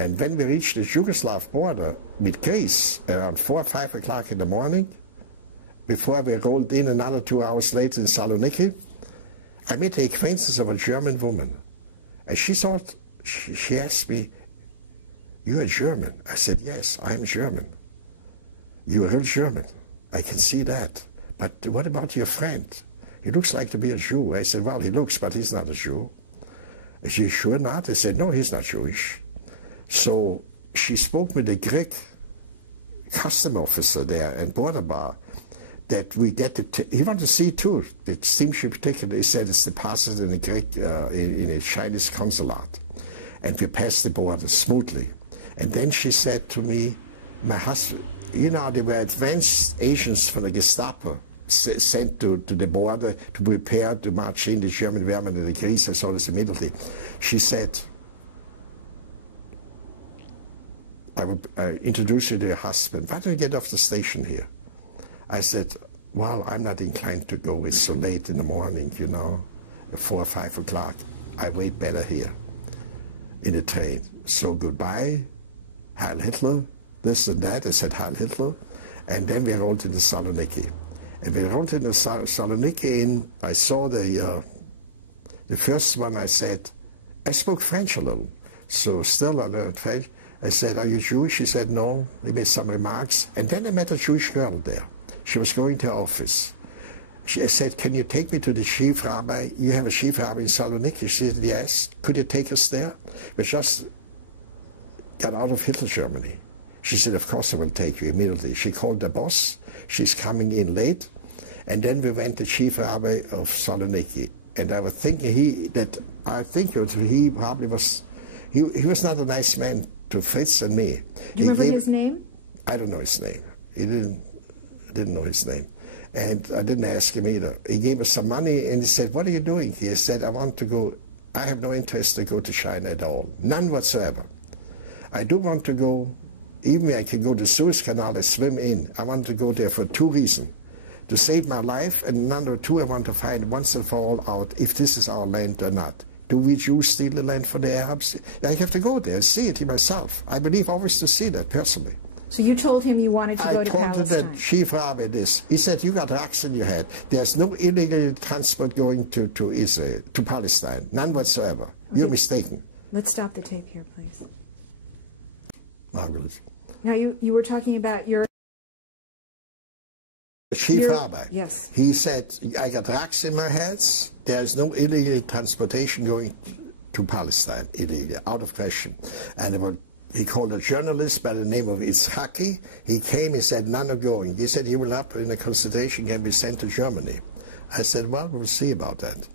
And when we reached the Yugoslav border with Greece around 4 or 5 o'clock in the morning, before we rolled in another 2 hours later in Saloniki, I made the acquaintance of a German woman. And she thought, she asked me, "You're a German?" I said, "Yes, I'm German." "You're a real German. I can see that. But what about your friend? He looks like to be a Jew." I said, "Well, he looks, but he's not a Jew." "Is he sure not?" I said, "No, he's not Jewish." So she spoke with the Greek custom officer there and border bar that we get to, he wanted to see too, the steamship ticket. He said it's deposited in a Greek, in a Chinese consulate. And we passed the border smoothly. And then she said to me, my husband, you know, there were advanced agents from the Gestapo sent to the border to prepare to march in the German Wehrmacht and the Greece. I saw this immediately. She said, "I will introduce you to your husband. Why don't you get off the station here?" I said, "Well, I'm not inclined to go. It's so late in the morning, you know, 4 or 5 o'clock. I wait better here in the train. So goodbye, Heil Hitler, this and that." I said, "Heil Hitler." And then we rolled into Saloniki. And we rolled into Saloniki, I saw the first one. I said, I spoke French a little, so still I learned French. I said, "Are you Jewish?" She said, "No." He made some remarks. And then I met a Jewish girl there. She was going to her office. I said, "Can you take me to the chief rabbi? You have a chief rabbi in Saloniki." She said, "Yes." "Could you take us there?" We just got out of Hitler Germany. She said, "Of course I will take you immediately." She called the boss. She's coming in late. And then we went to chief rabbi of Saloniki. And I was thinking he probably was, he was not a nice man to Fritz and me. Do you remember his name? I don't know his name. He didn't know his name. And I didn't ask him either. He gave us some money and he said, "What are you doing here?" He said, "I want to go, I have no interest to go to China at all. None whatsoever. I do want to go, even I can go to Suez Canal and swim in. I want to go there for 2 reasons. To save my life, and number 2, I want to find once and for all out if this is our land or not. Do we Jews steal the land for the Arabs? I have to go there and see it myself. I believe always to see that personally." So you told him you wanted to go to Palestine. I told the chief rabbi this. He said, "You got drugs in your head. There's no illegal transport going to Israel, to Palestine. None whatsoever. Okay. You're mistaken." Let's stop the tape here, please. Marvelous. Now you were talking about your... The chief rabbi. Yes. He said, "I got drugs in my head. There's no illegal transportation going to Palestine, illegal, out of question." And he called a journalist by the name of Itzhaki. He came, he said, "None are going." He said he will not, in a consultation, can be sent to Germany. I said, "Well, we'll see about that."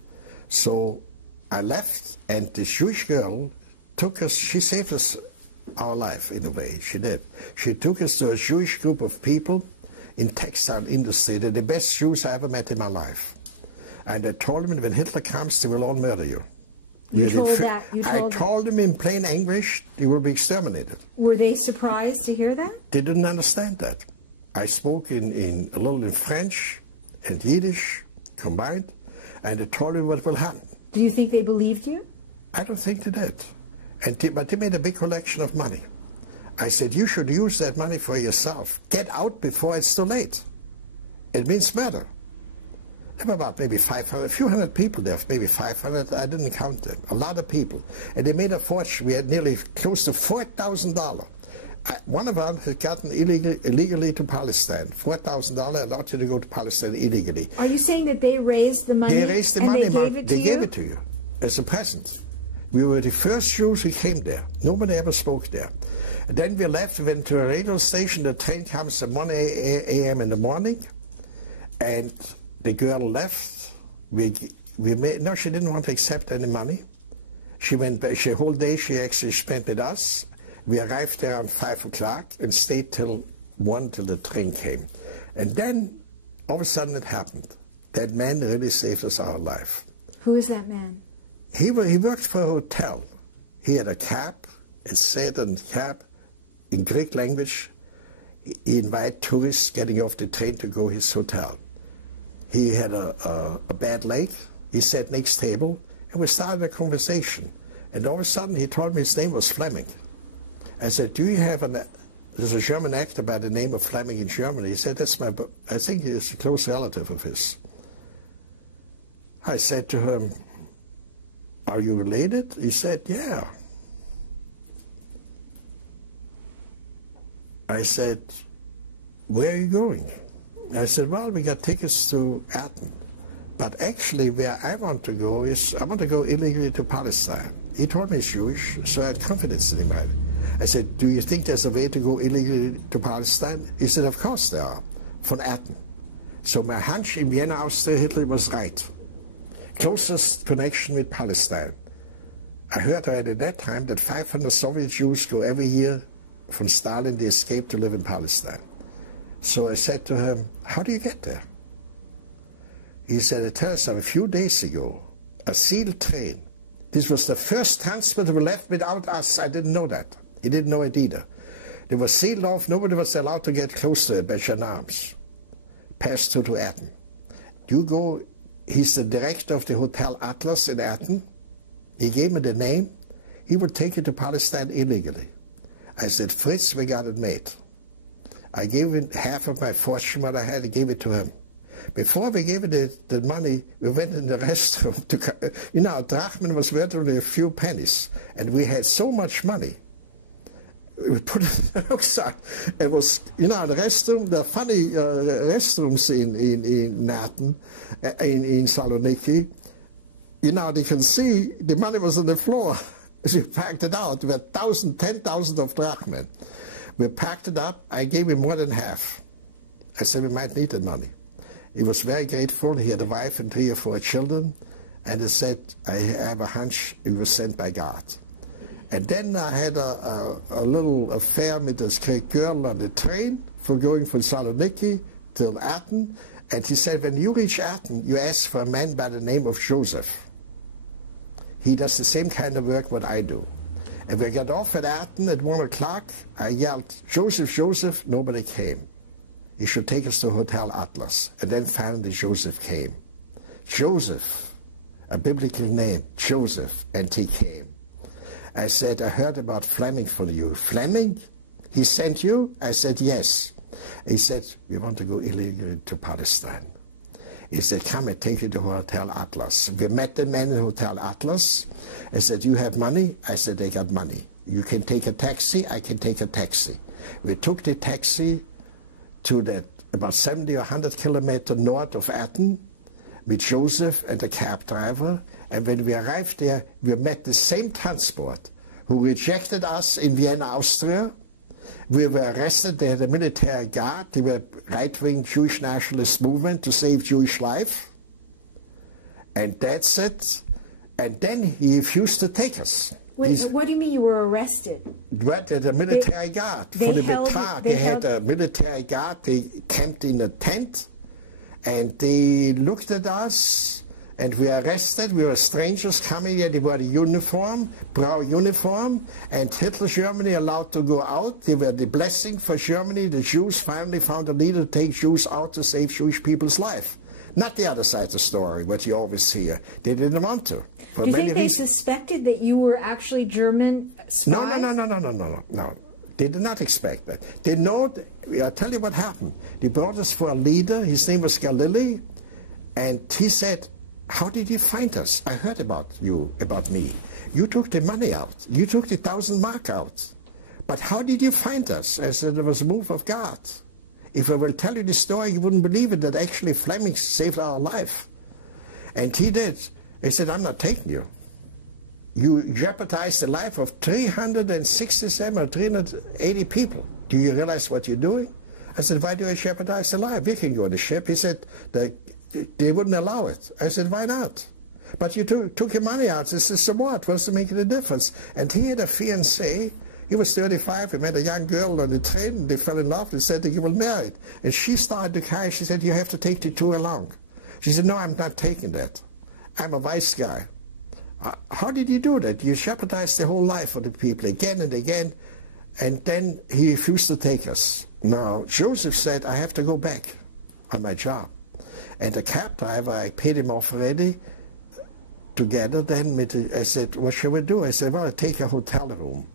So I left, and this Jewish girl took us, she saved us our life in a way, she did. She took us to a Jewish group of people in textile industry. They're the best Jews I ever met in my life. And I told them, when Hitler comes, they will all murder you. You told that? I told them in plain English, they will be exterminated. Were they surprised to hear that? They didn't understand that. I spoke a little in French and Yiddish combined, and I told them what will happen. Do you think they believed you? I don't think they did. But they made a big collection of money. I said, "You should use that money for yourself. Get out before it's too late." It means murder. There were about maybe 500, a few hundred people there, maybe 500, I didn't count them, a lot of people. And they made a fortune. We had nearly close to $4,000. One of them had gotten illegally to Palestine. $4,000 allowed you to go to Palestine illegally. Are you saying that they raised the money? They raised the money, they gave it to you? They gave it to you as a present. We were the first Jews who came there. Nobody ever spoke there. And then we left, we went to a radio station. The train comes at 1 a.m. in the morning, and the girl left. No, she didn't want to accept any money. She went back, the whole day she actually spent with us. We arrived there around 5 o'clock and stayed till 1 till the train came. And then, all of a sudden it happened. That man really saved us our life. Who is that man? He worked for a hotel. He had a cab, and said on the cab, in Greek language, he invited tourists getting off the train to go to his hotel. He had a bad leg. He sat next table, and we started a conversation. And all of a sudden, he told me his name was Fleming. I said, do you have there's a German actor by the name of Fleming in Germany. He said, I think he's a close relative of his. I said to him, are you related? He said, yeah. I said, where are you going? I said, well, we got tickets to Athens. But actually, where I want to go is, I want to go illegally to Palestine. He told me he's Jewish, so I had confidence in him. I said, do you think there's a way to go illegally to Palestine? He said, of course there are, from Athens. So my hunch in Vienna, Austria, Hitler was right. Closest connection with Palestine. I heard already at that time that 500 Soviet Jews go every year from Stalin, they escape to live in Palestine. So I said to him, how do you get there? He said, I tell you something, a few days ago, a sealed train. This was the first transport we left without us. I didn't know that. He didn't know it either. They were sealed off. Nobody was allowed to get close to it by gendarmes. Passed through to Athens. You go, he's the director of the Hotel Atlas in Athens. He gave me the name. He would take you to Palestine illegally. I said, Fritz, we got it made. I gave him half of my fortune, what I had, I gave it to him. Before we gave it the money, we went in the restroom to, you know, drachman was worth only a few pennies, and we had so much money. We put it in the rucksack. It was, you know, the restroom, the funny restrooms in Athens, in Saloniki, you know, they can see the money was on the floor. We packed it out. We had 10,000 of drachmen. We packed it up. I gave him more than half. I said, we might need the money. He was very grateful. He had a wife and 3 or 4 children. And he said, I have a hunch he was sent by God. And then I had a little affair with this Greek girl on the train for going from Saloniki till Athens. And he said, when you reach Athens, you ask for a man by the name of Joseph. He does the same kind of work what I do. And we got off at Athens at 1 o'clock. I yelled, Joseph, Joseph. Nobody came. He should take us to Hotel Atlas. And then finally Joseph came. Joseph, a biblical name, Joseph, and he came. I said, I heard about Fleming from you. Fleming? He sent you? I said, yes. He said, we want to go illegally to Palestine. He said, come and take you to Hotel Atlas. We met the man in Hotel Atlas. I said, you have money? I said, they got money. You can take a taxi? I can take a taxi. We took the taxi to that about 70 or 100 kilometers north of Athens with Joseph and the cab driver. And when we arrived there, we met the same transport who rejected us in Vienna, Austria. We were arrested. They had a military guard. They were right-wing Jewish nationalist movement to save Jewish life. And that's it. And then he refused to take us. Wait, what do you mean you were arrested? What? The military guard. For the Betar, they had a military guard. They camped in a tent. And they looked at us. And we were arrested. We were strangers coming here. They wore the uniform, brown uniform. And Hitler Germany allowed to go out. They were the blessing for Germany. The Jews finally found a leader to take Jews out to save Jewish people's life. Not the other side of the story, what you always hear. They didn't want to. Do you think they suspected that you were actually German spies? No. They did not expect that. They know, I'll tell you what happened. They brought us for a leader. His name was Galili. And he said, how did you find us? I heard about you, about me. You took the money out. You took the 1,000 mark out. But how did you find us? I said, it was a move of God. If I will tell you the story, you wouldn't believe it, that actually Fleming saved our life. And he did. He said, I'm not taking you. You jeopardized the life of 367 or 380 people. Do you realize what you're doing? I said, why do I jeopardize the life? We can go on the ship. He said, they wouldn't allow it. I said, why not? But you took your money out. This is so what? What's making a difference? And he had a fiancée. He was 35. He met a young girl on the train. They fell in love. They said they were married. And she started to cry. She said, you have to take the 2 along. She said, no, I'm not taking that. I'm a wise guy. How did you do that? You jeopardized the whole life of the people again and again. And then he refused to take us. Now, Joseph said, I have to go back on my job. And the cab driver, I paid him off already. Together then, I said, what shall we do? I said, well, I'll take a hotel room.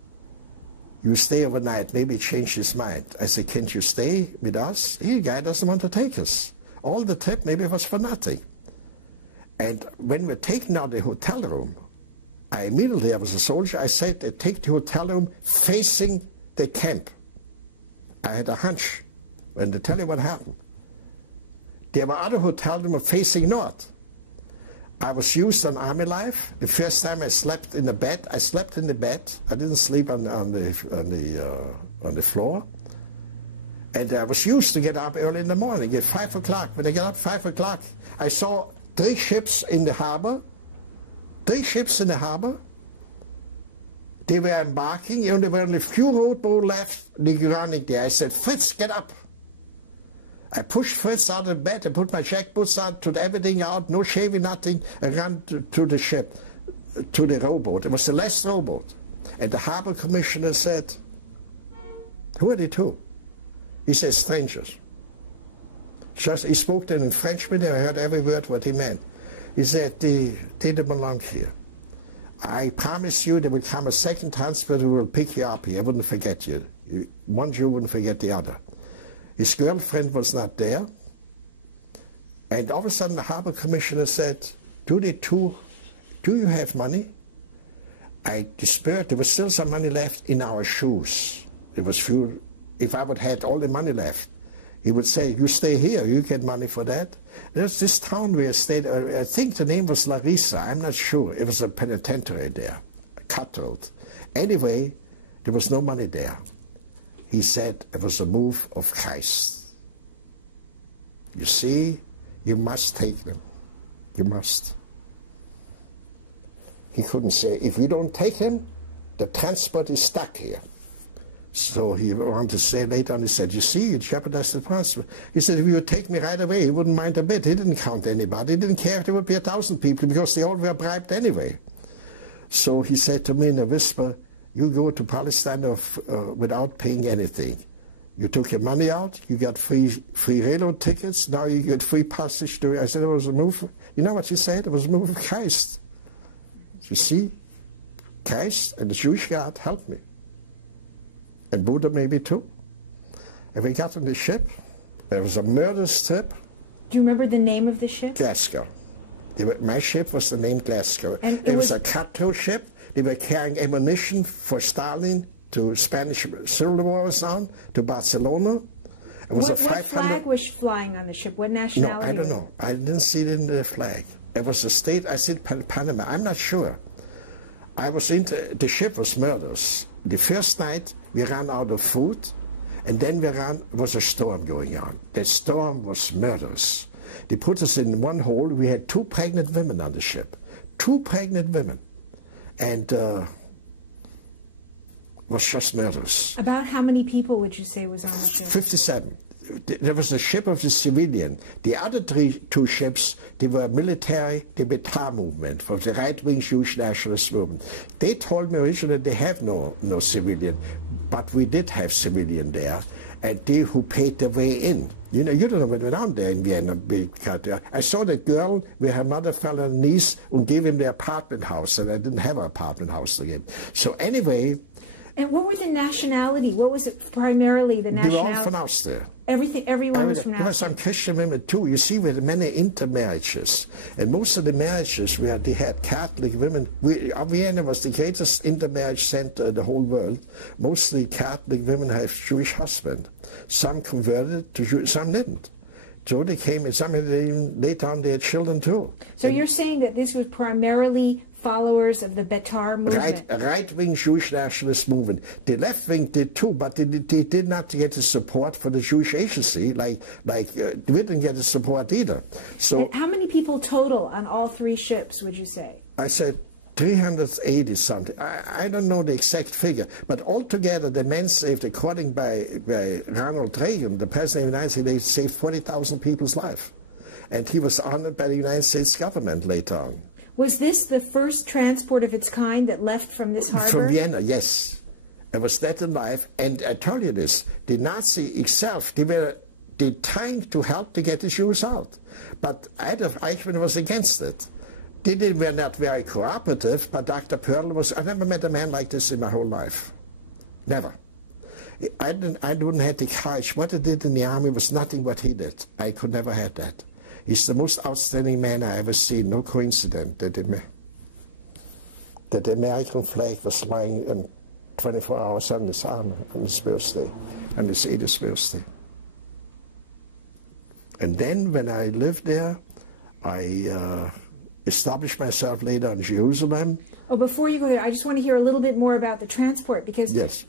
You stay overnight, maybe change his mind. I said, can't you stay with us? The guy doesn't want to take us. All the trip maybe was for nothing. And when we're taking out the hotel room, I was a soldier, I said, take the hotel room facing the camp. I had a hunch. And to tell you what happened. There were other hotel rooms facing north. I was used on army life. The first time I slept in the bed, I slept in the bed. I didn't sleep on the floor. And I was used to get up early in the morning at 5 o'clock. When I get up 5 o'clock, I saw 3 ships in the harbor. 3 ships in the harbor. They were embarking, and there were only a few rowboats left running there. I said, Fritz, get up. I pushed Fritz out of bed, I put my jack boots on, took everything out, no shaving, nothing, and ran to the ship, to the rowboat. It was the last rowboat. And the harbor commissioner said, who are the 2? He said, strangers. Just, he spoke then in French with them, I heard every word what he meant. He said, they don't belong here. I promise you there will come a second transport who will pick you up here. I wouldn't forget you. One Jew wouldn't forget the other. His girlfriend was not there. And all of a sudden the harbor commissioner said, do you have money? I despaired. There was still some money left in our shoes. There was few. If I would have had all the money left, he would say, you stay here, you get money for that. There's this town where I stayed, I think the name was Larissa, I'm not sure. It was a penitentiary there, a cutthroat. Anyway, there was no money there. He said it was a move of Christ. You see, you must take them. You must. He couldn't say, if we don't take him, the transport is stuck here. So he wanted to say later on, he said, you see, you jeopardized the transport. He said, if you would take me right away, he wouldn't mind a bit. He didn't count anybody. He didn't care if there would be 1,000 people because they all were bribed anyway. So he said to me in a whisper, you go to Palestine without paying anything. You took your money out, you got free railroad tickets, now you get free passage to. I said it was a move. You know what he said? It was a move of Christ. You see, Christ and the Jewish God helped me. And Buddha maybe too. And we got on the ship. There was a murderous trip. Do you remember the name of the ship? Glasgow. My ship was the name Glasgow. And it was a cutthroat ship. They were carrying ammunition for Stalin to Spanish Civil War was on, to Barcelona. It was what flag was flying on the ship? What nationality? No, I don't know. I didn't see it in the flag. It was a state, I said Panama, I'm not sure. The ship was murderous. The first night we ran out of food, and then was a storm going on. The storm was murderous. They put us in one hole. We had 2 pregnant women on the ship. 2 pregnant women. And was just murderous. About how many people would you say was on the ship? 57. There was a ship of the civilian. The other 2 ships, they were military, the Betar movement, for the right-wing Jewish nationalist movement. They told me originally they have no civilian, but we did have civilian there, and they who paid their way in. You know, you don't know what went on there in Vienna. I saw the girl where her mother fell on her knees and gave him the apartment house, and I didn't have an apartment house to give. So anyway. And what was the nationality? What was it primarily the nationality? They were all from Austria. Everyone was from Austria. There were some Christian women too. You see, with many intermarriages, and most of the marriages where they had Catholic women. Vienna was the greatest intermarriage center in the whole world. Mostly Catholic women have Jewish husbands. Some converted to Jewish, some didn't. So they came, and some later on they had children too. So you're saying that this was primarily followers of the Betar movement? Right-wing Jewish nationalist movement. The left wing did too, but they did not get the support for the Jewish agency, we didn't get the support either. So and how many people total on all 3 ships, would you say? I said 380 something. I don't know the exact figure, but altogether the men saved, according by Ronald Reagan, the President of the United States, they saved 40,000 people's life. And he was honored by the United States government later on. Was this the first transport of its kind that left from this harbor? From Vienna, yes. It was that alive. And I tell you this, the Nazi itself, they were trying to help to get the Jews out. But Adolf Eichmann was against it. They were not very cooperative, but Dr. Perl was, I never met a man like this in my whole life. Never. I wouldn't have the courage. What I did in the army was nothing what he did. I could never have that. He's the most outstanding man I ever seen. No coincidence that the American flag was flying in 24 hours on his arm on his birthday, on his 80th birthday. And then when I lived there, I established myself later in Jerusalem. Oh, before you go there, I just want to hear a little bit more about the transport, because yes.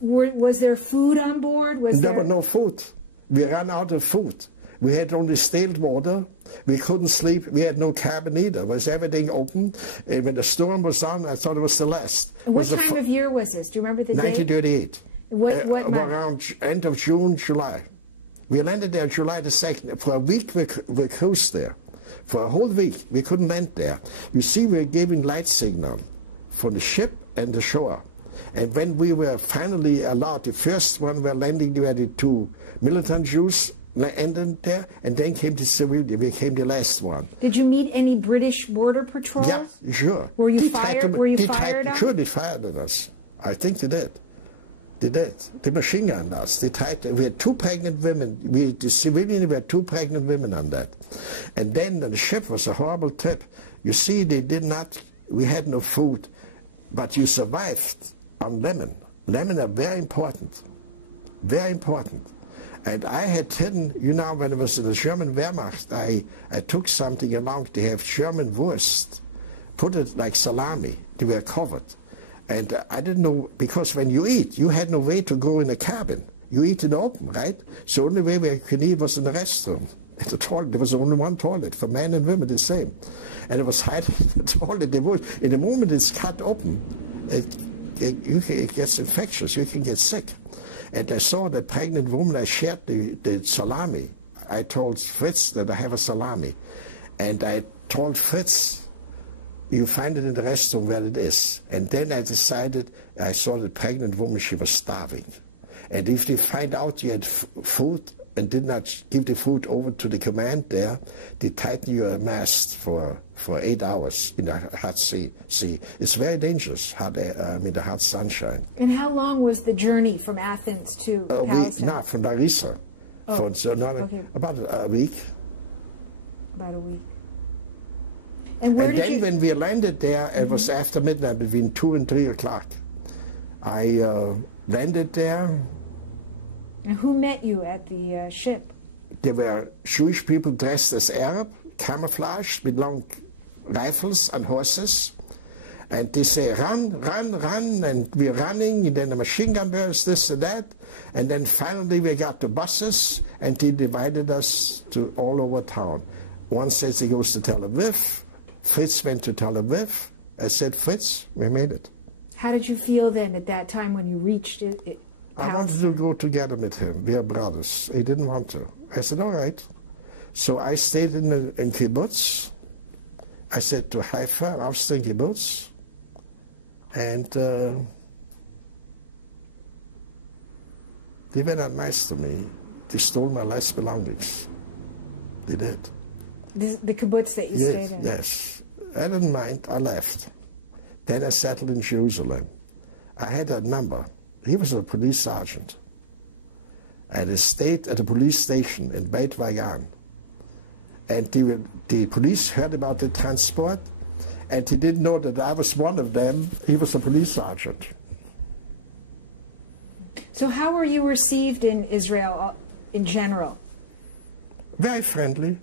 Was there food on board? There was no food. We ran out of food. We had only stale water. We couldn't sleep. We had no cabin either. Was everything open? And when the storm was on, I thought it was the last. And what time of year was this? Do you remember the date? 1938. What month? Around end of June, July. We landed there July the 2nd. For a week we cruised there. For a whole week we couldn't land there. You see, we were giving light signal for the ship and the shore. And when we were finally allowed, the first one were landing, there were the two militant Jews ended there, and then came the civilian. We came the last one. Did you meet any British border patrols? Yeah, sure. Were you fired? Were you fired on? Sure, they fired at us. I think they did. They did. They machine gunned us. They tried. We had two pregnant women. The civilian, we had two pregnant women on that. And then the ship was a horrible trip. You see, they did not. We had no food, but you survived on lemon. Lemon are very important. Very important. And I had hidden, you know, when I was in the German Wehrmacht, I took something along. They have German wurst, put it like salami. They were covered. And I didn't know, because when you eat, you had no way to go in a cabin. You eat in the open, right? So the only way we could eat was in the restroom. At the toilet, there was only one toilet for men and women, the same. And it was hiding in the toilet. In the moment it's cut open, it gets infectious. You can get sick. And I saw the pregnant woman. I shared the salami. I told Fritz that I have a salami. And I told Fritz, you find it in the restroom where it is. And then I decided, I saw the pregnant woman, she was starving. And if they find out you had food and did not give the food over to the command there, they tighten your mast for 8 hours in the hot sea. It's very dangerous, the hot sunshine. And how long was the journey from Athens to Palestine? From Larissa. Oh, okay. About a week. About a week. And then when we landed there, it was after midnight, between 2 and 3 o'clock. I landed there. And who met you at the ship? There were Jewish people dressed as Arab, camouflaged with long rifles and horses. And they say, run, run, run, and we're running, and then the machine gun burst, this and that. And then finally we got the buses, and they divided us to all over town. One says he goes to Tel Aviv. Fritz went to Tel Aviv. I said, Fritz, we made it. How did you feel then at that time when you reached it? I wanted to go together with him. We are brothers. He didn't want to. I said, all right. So I stayed in kibbutz. I said to Haifa, Austrian kibbutz. And they were not nice to me. They stole my last belongings. They did. The kibbutz that you stayed in? Yes. I didn't mind. I left. Then I settled in Jerusalem. I had a number. He was a police sergeant. And I stayed at a police station in Beit Vagan. And the police heard about the transport, and he didn't know that I was one of them. He was a police sergeant. So how were you received in Israel in general? Very friendly.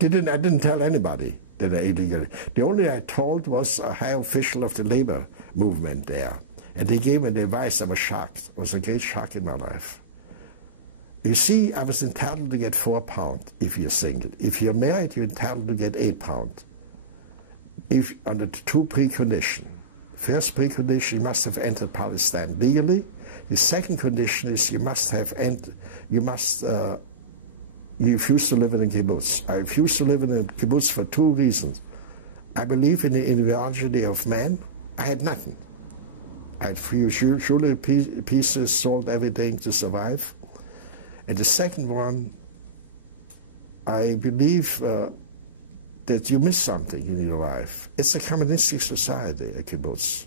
I didn't tell anybody that I illegally. The only I told was a high official of the labor movement there. And they gave me the advice. I was shocked. It was a great shock in my life. You see, I was entitled to get 4 pounds if you're single. If you're married, you're entitled to get 8 pounds. If under 2 preconditions. First precondition, you must have entered Palestine legally. The second condition is you refuse to live in a kibbutz. I refuse to live in a kibbutz for 2 reasons. I believe in the individuality of man. I had nothing. I had few jewelry pieces, sold everything to survive. And the second one, I believe that you miss something in your life. It's a communistic society, a kibbutz.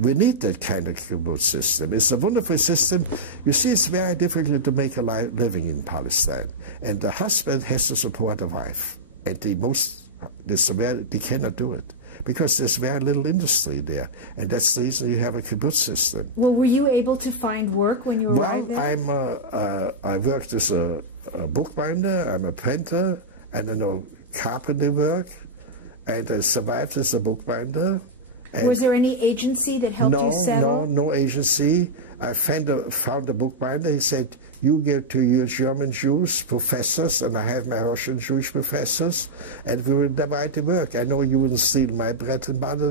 We need that kind of kibbutz system. It's a wonderful system. You see, it's very difficult to make a living in Palestine. And the husband has to support the wife. And they cannot do it because there's very little industry there. And that's the reason you have a kibbutz system. Well, were you able to find work when you arrived there? Well, I worked as a bookbinder. I'm a painter. And I know carpenter work. And I survived as a bookbinder. And was there any agency that helped you settle? No agency. I found a bookbinder. He said, you give to your German Jews professors, and I have my Russian Jewish professors, and we will divide the work. I know you wouldn't steal my bread and butter.